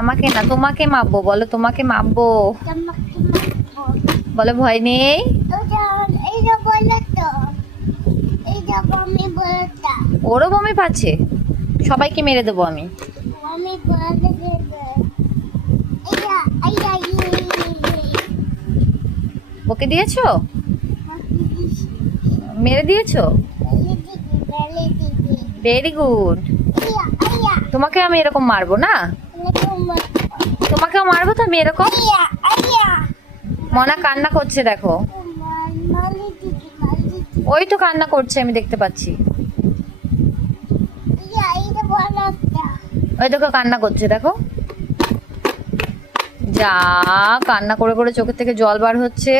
আমাকে না তোমাকে মাপবো, বলো তোমাকে মাপবো, বলো ভয় নেই। ওরও বমি পাচ্ছে, সবাইকে মেরে দেবো আমি। ওকে দিয়েছো, মেরে দিয়েছো, ভেরি গুড। তোমাকে আমি এরকম মারবো না, তোমাকেও মারবো তো আমি এরকম। মনা কান্না করছে দেখো, ওই তো কান্না করছে আমি দেখতে পাচ্ছি, ওই দেখো কান্না করছে দেখো, যা কান্না করে করে চোখের থেকে জল বার হচ্ছে।